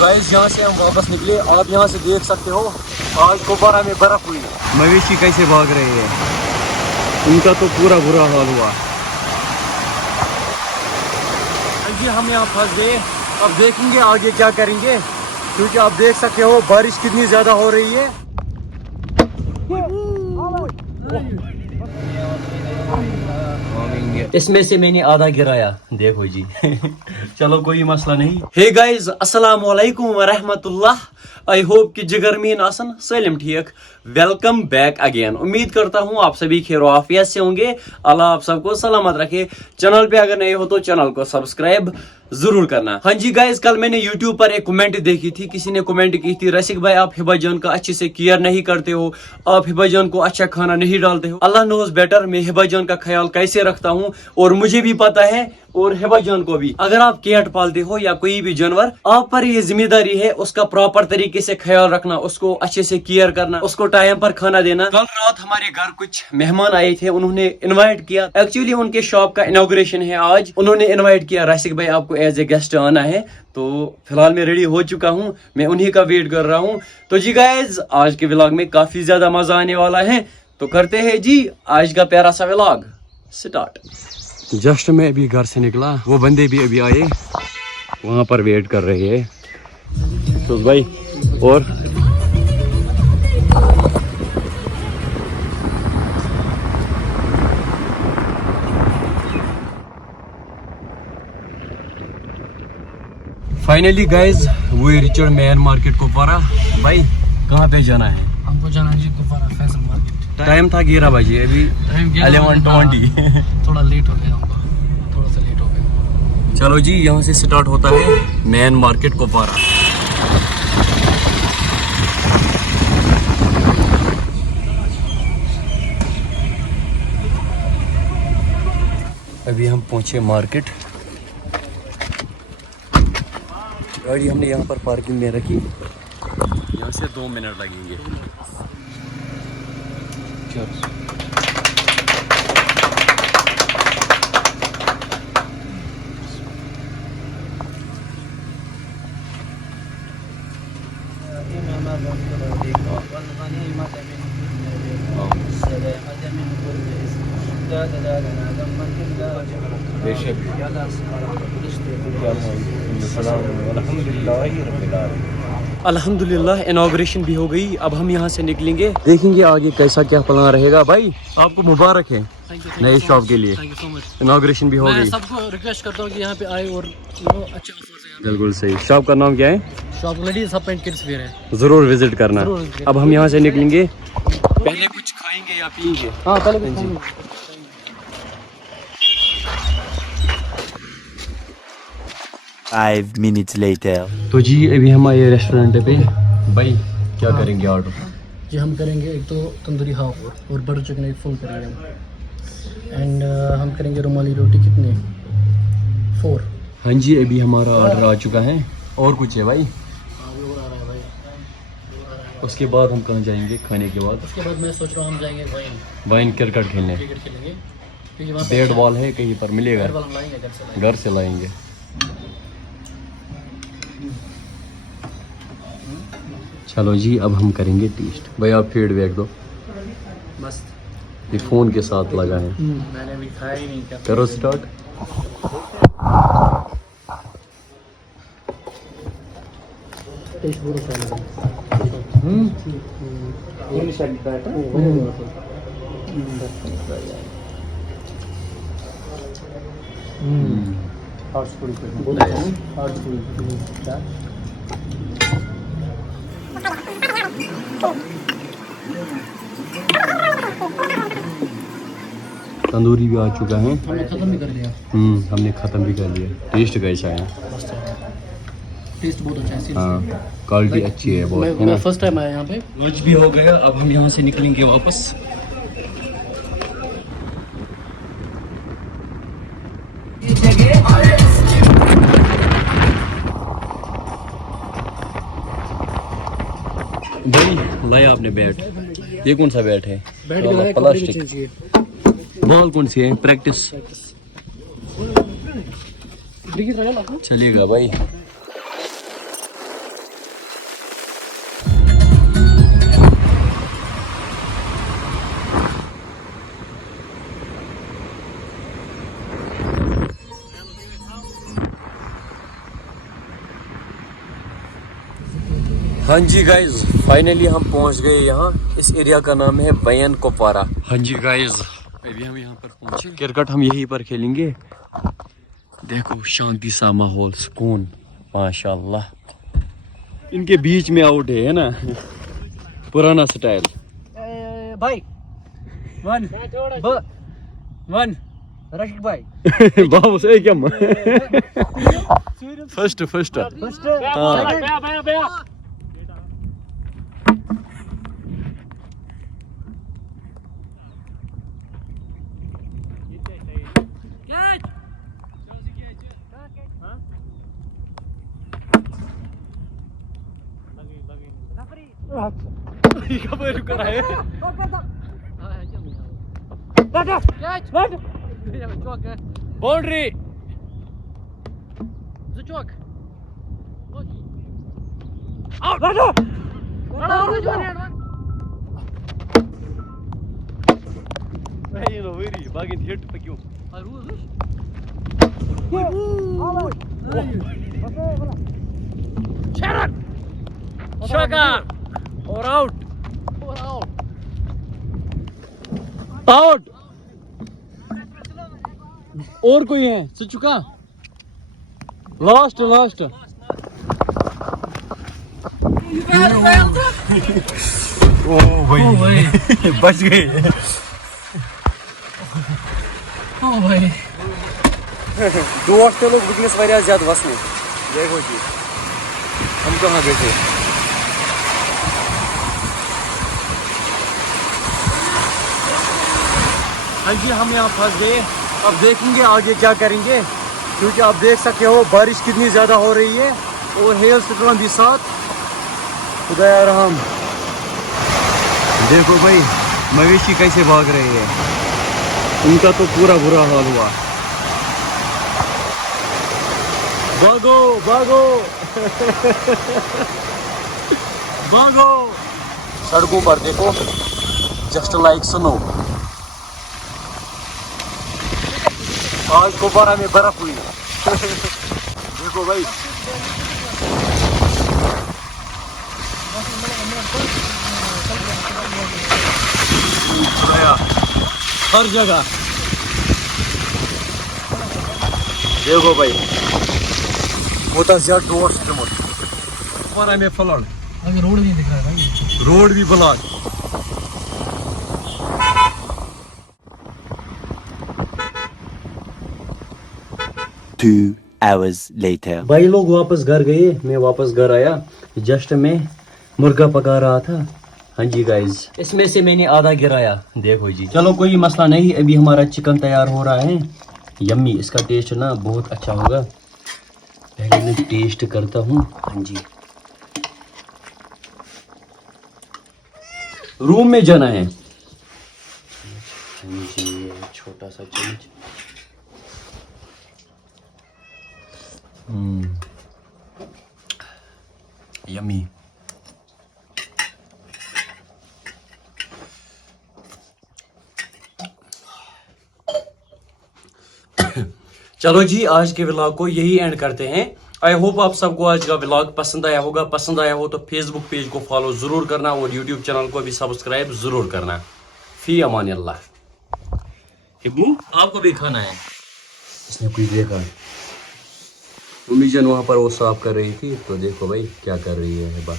Guys यहाँ से हम वापस निकले। आप यहाँ से देख सकते हो आज कुपवारा में बर्फ हुई। मवेशी कैसे भाग रहे हैं, उनका तो पूरा बुरा हाल हुआ। जी हम यहाँ फंस गए। अब देखेंगे आगे क्या करेंगे, क्योंकि आप देख सकते हो बारिश कितनी ज्यादा हो रही है। इसमें से मैंने आधा गिराया, देखो जी। चलो कोई मसला नहीं। हे गाइस अस्सलाम वालेकुम व रहमतुल्लाह। आई होप कि जिगर मीन आसन सलिम ठीक। Welcome back again. उम्मीद करता हूँ आप सभी खैर आफियत से होंगे। अल्लाह आप सबको सलामत रखे। चैनल पे अगर नए हो तो चैनल को सब्सक्राइब जरूर करना। हाँ जी गाइस, कल मैंने YouTube पर एक कमेंट देखी थी। किसी ने कमेंट की थी, रसिक भाई आप हिबा जान का अच्छे से केयर नहीं करते हो, आप हिबा जान को अच्छा खाना नहीं डालते हो। अल्लाह नोज बेटर, मैं हिबा जान का ख्याल कैसे रखता हूँ और मुझे भी पता है और हिबा जान को भी। अगर आप कैट पालते हो या कोई भी जानवर, आप पर ये जिम्मेदारी है उसका प्रॉपर तरीके से ख्याल रखना, उसको अच्छे से केयर करना, उसको टाइम पर खाना देना। कल रात हमारे घर कुछ मेहमान आए थे, उन्होंने इनवाइट किया। एक्चुअली उनके शॉप का इनॉग्रेशन है आज। उन्होंने इनवाइट किया रसिक भाई आपको एज ए गेस्ट आना है। तो फिलहाल मैं रेडी हो चुका हूँ, मैं उन्हीं का वेट कर रहा हूँ। तो जी गाइज आज के व्लॉग में काफी ज्यादा मजा आने वाला है, तो करते हैं जी आज का प्यारा सा व्लॉग स्टार्ट। जस्ट मैं अभी घर से निकला, वो बंदे भी अभी आए, वहां पर वेट कर रहे हैं। तो भाई और finally guys we reached main market Kupwara. भाई कहाँ पे जाना है? हमको जाना है जी कुपवारा फैशन मार्केट। टाइम था 11 बजे, अभी 11:20। थोड़ा लेट हो गया, हमको थोड़ा सा लेट हो गया। चलो जी यहाँ से स्टार्ट होता है मेन मार्केट कुपवारा। अभी हम पहुंचे मार्केट। गाड़ी हमने यहाँ पर पार्किंग में रखी, यहाँ से 2 मिनट लगेंगे। अल्हम्दुलिल्लाह इनॉग्रेशन भी हो गई। अब हम यहाँ से निकलेंगे, देखेंगे आगे कैसा क्या प्लान रहेगा। भाई आपको मुबारक है नए शॉप के लिए, इनॉग्रेशन भी हो गई। सबको रिक्वेस्ट करता हूँ कि यहाँ पे आए और अच्छे ऑफर्स हैं। बिल्कुल सही। शॉप का नाम क्या है? शॉप लेडीज सब एंड किड्स वेयर है, जरूर विजिट करना। अब हम यहाँ से निकलेंगे, पहले कुछ खाएंगे या पिएंगे? हाँ पहले कुछ 5 minutes later. तो जी अभी हम आए रेस्टोरेंट पे। भाई क्या करेंगे ऑर्डर? जी हम करेंगे एक तो तंदूरी हाफ और बटर चिकन एक फुल करेंगे हम। एंड हम करेंगे रुमाली रोटी कितने 4। हाँ जी अभी हमारा ऑर्डर आ चुका है। और कुछ है भाई? उसके बाद हम कहाँ जाएंगे खाने के बाद? उसके बाद मैं सोच रहा हूँ हम जाएंगे वाइन क्रिकेट खेलने। क्रिकेट खेलेंगे। बैट बॉल है कहीं पर मिलेगा? बैट बॉल हम लाएंगे घर से लाएंगे। चलो जी अब हम करेंगे टेस्ट। भाई आप फीडबैक दो। मस्त। ये फोन के साथ लगा है। मैंने अभी खाया ही नहीं। क्या करो स्टार्ट। टेस्ट बहुत अच्छा लगा। तंदूरी भी आ चुका है। हमने खत्म भी कर दिया। हमने खत्म भी कर लिया। टेस्ट कैसा है? टेस्ट बहुत अच्छा है। हाँ क्वालिटी अच्छी है बहुत, है ना? मैं फर्स्ट टाइम आया यहाँ पे। लंच भी हो गया, अब हम यहाँ से निकलेंगे वापस। भाई लाया आपने बैट, ये कौन सा बैट है? प्लास्टिक। बॉल कौन सी है? प्रैक्टिस चलेगा भाई। हाँ जी गाइज, फाइनली हम पहुंच गए यहाँ। इस एरिया का नाम है बैन कुपवारा। हाँ जी गाइज, अभी हम यहाँ पर पहुंचे। क्रिकेट हम यहीं पर खेलेंगे। देखो शांति सा माहौल, सुकून, माशाल्लाह। इनके बीच में आउट है ना, पुराना स्टाइल। भाई वन वन रशिक भाई बाबू से क्या फर्स्ट बाउंड्री आउट। और कोई है चुका? लास्ट भाई बच गए। भाई दोस्त लोग बिजनेस वारिया ज्यादा वसने देखो जी, हम कहाँ बैठे। हाँ जी, हम यहाँ फंस गए। अब देखेंगे आगे क्या करेंगे, क्योंकि आप देख सकते हो बारिश कितनी ज़्यादा हो रही है और हेल स्टॉर्म भी साथ। खुदा रहम, देखो भाई मवेशी कैसे भाग रहे हैं, उनका तो पूरा बुरा हाल हुआ। भागो भागो भागो। सड़कों पर देखो जस्ट लाइक स्नो। आज कुपवारा में बर्फ हुई देखो भाई। हर जगह देखो भाई, होता ज्यादा दोस्त कुपवारा में फ्लड। अभी रोड नहीं दिख रहा है भाई, रोड भी ब्लॉक। Two hours later. भाई लोग वापस घर गए, मैं वापस घर आया। जस्ट मैं मुर्गा पका रहा था। हाँ जी गाइज, इसमें से मैंने आधा गिराया, देखो जी। चलो कोई मसला नहीं, अभी हमारा चिकन तैयार हो रहा है। यम्मी, इसका टेस्ट ना बहुत अच्छा होगा। पहले मैं टेस्ट करता हूँ। हाँ जी, रूम में जाना है। हाँ जी, छोटा सा चम्मच। यम्मी। चलो जी, आज के व्लॉग को यही एंड करते हैं। आई होप आप सबको आज का व्लॉग पसंद आया होगा। पसंद आया हो तो फेसबुक पेज को फॉलो जरूर करना और यूट्यूब चैनल को भी सब्सक्राइब जरूर करना। फी अमान अल्लाह। हिब्बू, आपको भी खाना है। इसने कुछ देखा, मम्मी जान वहाँ पर वो साफ कर रही थी, तो देखो भाई क्या कर रही है। बस